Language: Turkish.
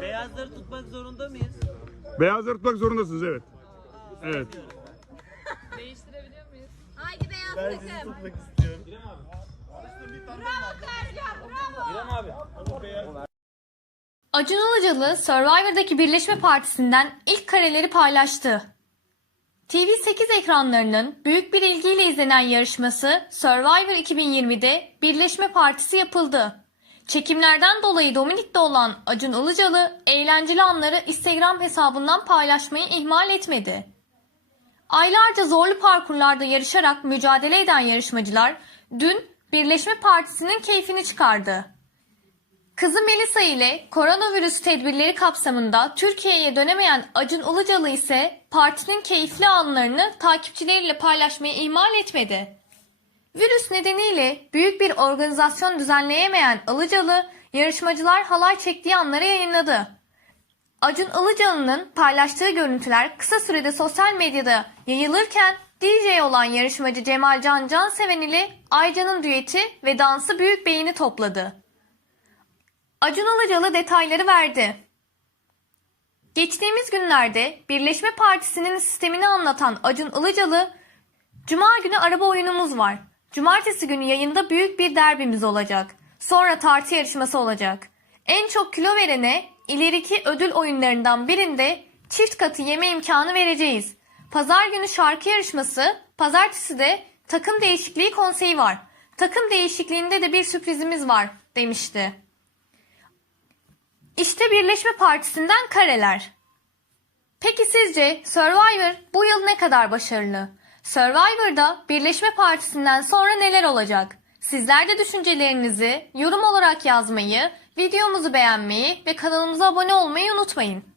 Beyazları tutmak zorunda mıyız? Beyazları tutmak zorundasınız evet. Evet. Değiştirebiliyor muyuz? Haydi beyaz takım. tutmak istiyorum. Bravo Sercan bravo. Acun Ilıcalı Survivor'daki Birleşme Partisi'nden ilk kareleri paylaştı. TV8 ekranlarının büyük bir ilgiyle izlenen yarışması Survivor 2020'de Birleşme Partisi yapıldı. Çekimlerden dolayı Dominik'te olan Acun Ilıcalı eğlenceli anları Instagram hesabından paylaşmayı ihmal etmedi. Aylarca zorlu parkurlarda yarışarak mücadele eden yarışmacılar dün Birleşme Partisi'nin keyfini çıkardı. Kızı Melisa ile koronavirüs tedbirleri kapsamında Türkiye'ye dönemeyen Acun Ilıcalı ise partinin keyifli anlarını takipçileriyle paylaşmayı ihmal etmedi. Virüs nedeniyle büyük bir organizasyon düzenleyemeyen Ilıcalı, yarışmacılar halay çektiği anları yayınladı. Acun Ilıcalı'nın paylaştığı görüntüler kısa sürede sosyal medyada yayılırken DJ olan yarışmacı Cemal Can Canseven ile Aycan'ın düeti ve dansı büyük beğeni topladı. Acun Ilıcalı detayları verdi. Geçtiğimiz günlerde Birleşme Partisi'nin sistemini anlatan Acun Ilıcalı, Cuma günü araba oyunumuz var. Cumartesi günü yayında büyük bir derbimiz olacak. Sonra tartı yarışması olacak. En çok kilo verene ileriki ödül oyunlarından birinde çift katı yeme imkanı vereceğiz. Pazar günü şarkı yarışması, pazartesi de takım değişikliği konseyi var. Takım değişikliğinde de bir sürprizimiz var demişti. İşte Birleşme Partisi'nden kareler. Peki sizce Survivor bu yıl ne kadar başarılı? Survivor'da Birleşme Partisi'nden sonra neler olacak? Sizler de düşüncelerinizi yorum olarak yazmayı, videomuzu beğenmeyi ve kanalımıza abone olmayı unutmayın.